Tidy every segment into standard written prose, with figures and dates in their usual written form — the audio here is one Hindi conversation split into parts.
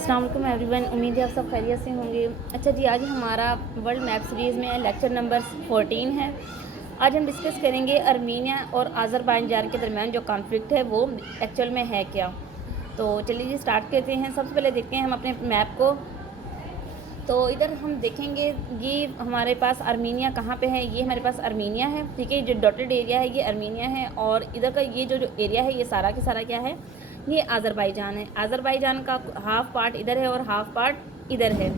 अस्सलाम वालेकुम एवरीवन, उम्मीद है आप सब खैरियत से होंगे। अच्छा जी, आज हमारा वर्ल्ड मैप सीरीज़ में लेक्चर नंबर 14 है। आज हम डिस्कस करेंगे अर्मीनिया और अज़रबैजान के दरमियान जो कॉन्फ्लिक्ट है वो एक्चुअल में है क्या। तो चलिए जी स्टार्ट करते हैं। सबसे पहले देखते हैं हम अपने मैप को। तो इधर हम देखेंगे ये हमारे पास अर्मीनिया कहाँ पे है। ये हमारे पास अर्मीनिया है, ठीक है। जो डॉटेड एरिया है ये अर्मीनिया है, और इधर का ये जो एरिया है ये सारा के सारा क्या है, ये अज़रबैजान है। अज़रबैजान का हाफ पार्ट इधर है और हाफ पार्ट इधर है।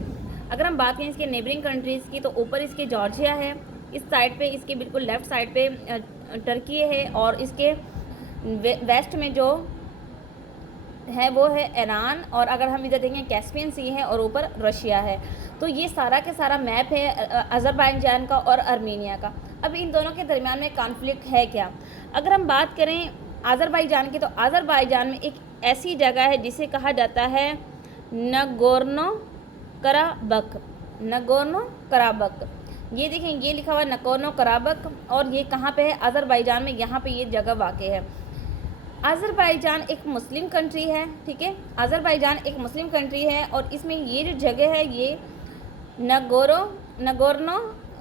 अगर हम बात करें इसके नेबरिंग कंट्रीज़ की, तो ऊपर इसके जॉर्जिया है, इस साइड पे इसके बिल्कुल लेफ़्ट साइड पे टर्की है, और इसके वेस्ट में जो है वो है ईरान, और अगर हम इधर देखें कैस्पियन सी है, और ऊपर रशिया है। तो ये सारा के सारा मैप है अज़रबैजान का और अर्मीनिया का। अब इन दोनों के दरमियान में कॉन्फ्लिक्ट है क्या। अगर हम बात करें अज़रबैजान की, तो अज़रबैजान में एक ऐसी जगह है जिसे कहा जाता है नगोर्नो कराबख। नगोर्नो कराबख, ये देखें ये लिखा हुआ है नगोर्नो कराबख, और ये कहाँ पे है, अज़रबैजान में। यहाँ पे ये जगह वाक़ है। अज़रबैजान एक मुस्लिम कंट्री है, ठीक है। अज़रबैजान एक मुस्लिम कंट्री है, और इसमें ये जो जगह है ये नगोर्नो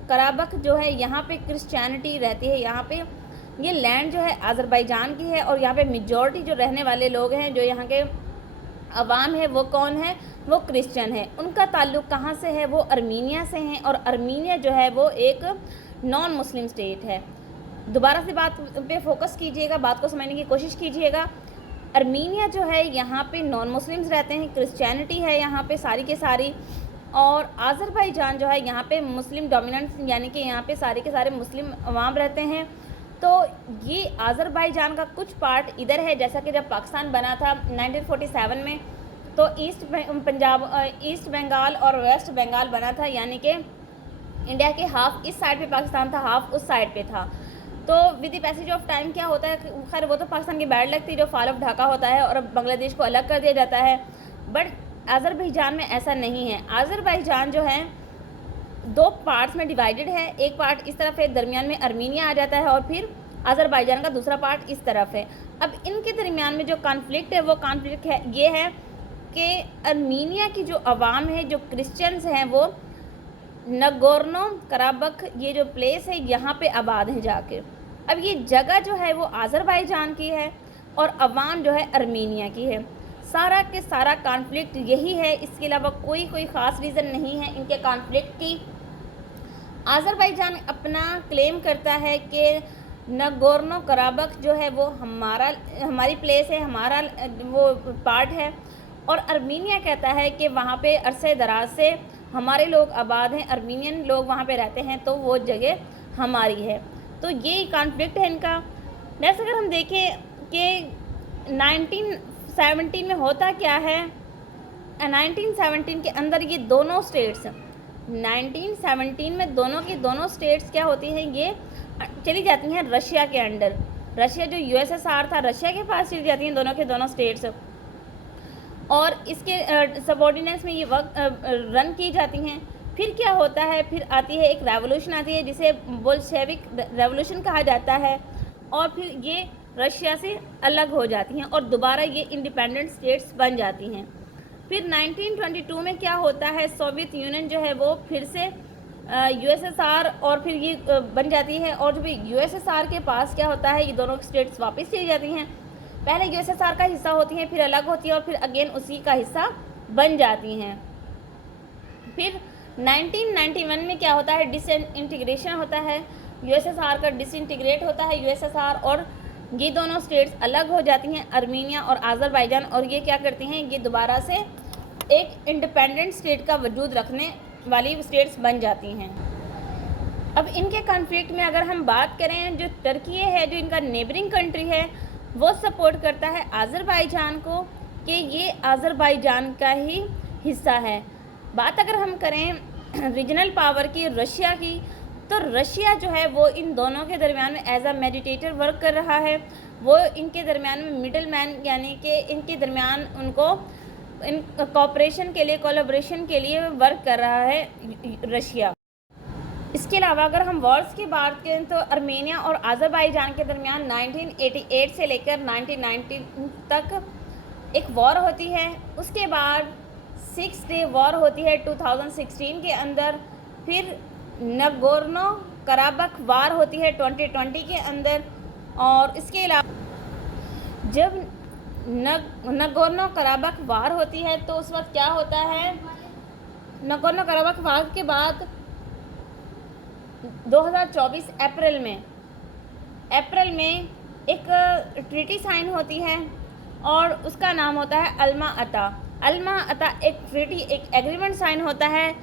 कराबख जो है, यहाँ पे क्रिश्चियनिटी रहती है। यहाँ पे ये लैंड जो है अज़रबैजान की है, और यहाँ पे मेजॉरिटी जो रहने वाले लोग हैं, जो यहाँ के अवाम है, वो कौन है, वो क्रिश्चियन है। उनका ताल्लुक़ कहाँ से है, वो अर्मीनिया से हैं, और अर्मीनिया जो है वो एक नॉन मुस्लिम स्टेट है। दोबारा से बात पे फोकस कीजिएगा, बात को समझने की कोशिश कीजिएगा। अर्मीनिया जो है यहाँ पे नॉन मुस्लिम्स रहते हैं, क्रिश्चियनिटी है यहाँ पे सारी के सारी, और अज़रबैजान जो है यहाँ पे मुस्लिम डोमिनेंस, यानी कि यहाँ पे सारे के सारे मुस्लिम अवाम रहते हैं। तो ये अज़रबैजान का कुछ पार्ट इधर है, जैसा कि जब पाकिस्तान बना था 1947 में, तो ईस्ट बंगाल और वेस्ट बंगाल बना था, यानी कि इंडिया के हाफ इस साइड पे पाकिस्तान था, हाफ उस साइड पे था। तो with the passage of time क्या होता है, खैर वो तो पाकिस्तान की बैड लक थी, जो फॉल ऑफ ढाका होता है और बांग्लादेश को अलग कर दिया जाता है। बट अज़रबैजान में ऐसा नहीं है। अज़रबैजान जो है दो पार्ट्स में डिवाइडेड है। एक पार्ट इस तरफ है, दरमियान में अर्मीनिया आ जाता है, और फिर अज़रबैजान का दूसरा पार्ट इस तरफ है। अब इनके दरमियान में जो कॉन्फ्लिक्ट है वो कॉन्फ्लिक्ट है ये है कि अर्मीनिया की जो अवाम है, जो क्रिश्चियंस हैं, वो नगोर्नो कराबख ये जो प्लेस है यहाँ पे आबाद है जाके। अब ये जगह जो है वो अज़रबैजान की है, और अवाम जो है अर्मीनिया की है। सारा के सारा कॉन्फ्लिक्ट यही है, इसके अलावा कोई ख़ास रीज़न नहीं है इनके कॉन्फ्लिक्ट की। अज़रबैजान अपना क्लेम करता है कि नगोर्नो कराबख जो है वो हमारी प्लेस है, हमारा वो पार्ट है, और अर्मीनिया कहता है कि वहाँ पे अरसे दराज से हमारे लोग आबाद हैं, अर्मीनियन लोग वहाँ पे रहते हैं, तो वो जगह हमारी है। तो ये कॉन्फ्लिक्ट है इनका। नेक्स्ट अगर हम देखें कि 1917 में होता क्या है, 1917 के अंदर ये दोनों स्टेट्स, 1917 में दोनों स्टेट्स क्या होती हैं, ये चली जाती हैं रशिया के अंडर। रशिया जो यूएसएसआर था, रशिया के पास चली जाती हैं दोनों के दोनों स्टेट्स, और इसके सबऑर्डिनेट्स में ये वक्त रन की जाती हैं। फिर क्या होता है, फिर आती है एक रेवोल्यूशन आती है जिसे बोल्शेविक रेवोल्यूशन कहा जाता है, और फिर ये रशिया से अलग हो जाती हैं और दोबारा ये इंडिपेंडेंट स्टेट्स बन जाती हैं। फिर 1922 में क्या होता है, सोवियत यूनियन जो है वो फिर से यूएसएसआर और फिर ये बन जाती है, और जो भी यूएसएसआर के पास क्या होता है, ये दोनों स्टेट्स वापस चली जाती हैं। पहले यूएसएसआर का हिस्सा होती हैं, फिर अलग होती है, और फिर अगेन उसी का हिस्सा बन जाती हैं। फिर 1991 में क्या होता है, डिसइंटीग्रेशन होता है, यूएसएसआर का डिसइंटीग्रेट होता है यूएसएसआर, और ये दोनों स्टेट्स अलग हो जाती हैं, अर्मीनिया और अज़रबैजान, और ये क्या करती हैं, ये दोबारा से एक इंडिपेंडेंट स्टेट का वजूद रखने वाली स्टेट्स बन जाती हैं। अब इनके कॉन्फ्लिक्ट में अगर हम बात करें, जो टर्की है, जो इनका नेबरिंग कंट्री है, वो सपोर्ट करता है अज़रबैजान को कि ये अज़रबैजान का ही हिस्सा है। बात अगर हम करें रीजनल पावर की, रशिया की, तो रशिया जो है वो इन दोनों के दरमियान में एज अ मेडिएटर वर्क कर रहा है। वो इनके दरमियान में मिडल मैन, यानी कि इनके दरमियान उनको इन कोऑपरेशन के लिए, कोलैबोरेशन के लिए वर्क कर रहा है रशिया। इसके अलावा अगर हम वॉर्स की बात करें, तो अर्मेनिया और अज़रबैजान के दरमियान 1988 से लेकर 1990 तक एक वॉर होती है। उसके बाद 6 डे वॉर होती है 2016 के अंदर। फिर नगोर्नो कराबख वार होती है 2020 के अंदर। और इसके अलावा जब नगोर्नो कराबख वार होती है तो उस वक्त क्या होता है, नगोर्नो कराबख वार के बाद 2024 अप्रैल में एक ट्रीटी साइन होती है और उसका नाम होता है अल्मा अता। एक ट्रीटी, एक एग्रीमेंट साइन होता है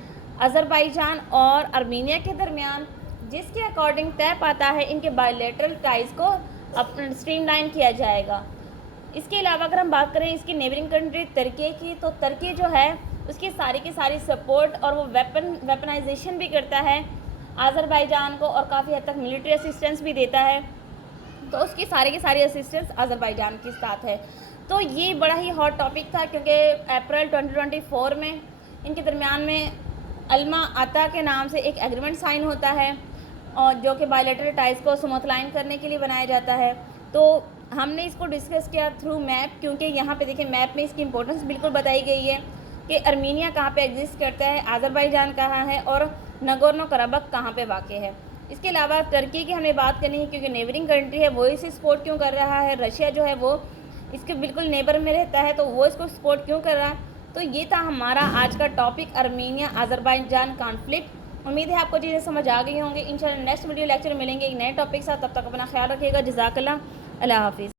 अज़रबैजान और आर्मीनिया के दरमियान, जिसके अकॉर्डिंग तय पाता है इनके बायलैटरल टाइज़ को स्ट्रीमलाइन किया जाएगा। इसके अलावा अगर हम बात करें इसकी नेबरिंग कंट्री तुर्की की, तो तुर्की जो है उसकी सारी की सारी सपोर्ट और वो वेपनाइजेशन भी करता है अज़रबैजान को और काफ़ी हद तक मिलिट्री असिस्टेंस भी देता है। तो उसकी सारी की सारी असिस्टेंस अज़रबैजान के साथ है। तो ये बड़ा ही हॉट टॉपिक था क्योंकि अप्रैल 2024 में इनके दरमियान में अल्मा अता के नाम से एक एग्रीमेंट साइन होता है और जो कि बायलैटरल टाइज़ को स्मूथ लाइन करने के लिए बनाया जाता है। तो हमने इसको डिस्कस किया थ्रू मैप, क्योंकि यहाँ पे देखिए मैप में इसकी इंपॉर्टेंस बिल्कुल बताई गई है कि आर्मीनिया कहाँ पे एग्जिस्ट करता है, अज़रबैजान कहाँ है और नगोर्नो कराबख कहाँ पे वाक़ है। इसके अलावा तुर्की की हमें बात करनी है क्योंकि नेबरिंग कंट्री है, वो इसे सपोर्ट क्यों कर रहा है। रशिया जो है वो इसके बिल्कुल नेबर में रहता है, तो वो इसको सपोर्ट क्यों कर रहा है। तो ये था हमारा आज का टॉपिक, आर्मीनिया अज़रबैजान कॉन्फ्लिक्ट। उम्मीद है आपको चीज़ें समझ आ गई होंगी। इंशाल्लाह नेक्स्ट वीडियो लेक्चर मिलेंगे एक नए टॉपिक साथ। तब तक अपना ख्याल रखिएगा। जज़ाकल्लाह, अल्लाह हाफिज़।